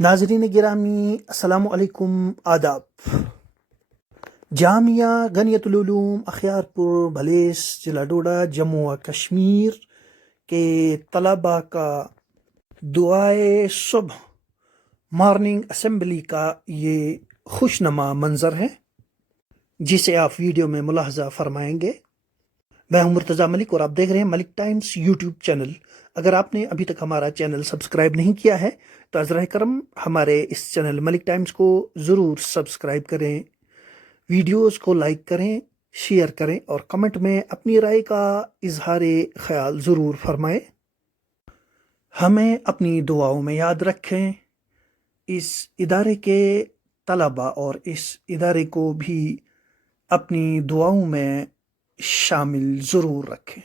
नाजरीन गिरामी अस्सलामु अलैकुम आदाब। जामिया गनियतुल उलूम अखियारपुर भलेस जिला डोडा जम्मू व कश्मीर के तलबा का दुआए सुबह मॉर्निंग असेंबली का ये खुशनुमा मंज़र है जिसे आप वीडियो में मुलाहजा फरमाएंगे। मैं हूं मुर्तज़ा मलिक और आप देख रहे हैं मलिक टाइम्स यूट्यूब चैनल। अगर आपने अभी तक हमारा चैनल सब्सक्राइब नहीं किया है तो अज़राए करम हमारे इस चैनल मलिक टाइम्स को ज़रूर सब्सक्राइब करें, वीडियोस को लाइक करें, शेयर करें और कमेंट में अपनी राय का इजहार ख्याल ज़रूर फरमाएं। हमें अपनी दुआओं में याद रखें। इस इदारे के तलबा और इस इदारे को भी अपनी दुआओं में शामिल ज़रूर रखें।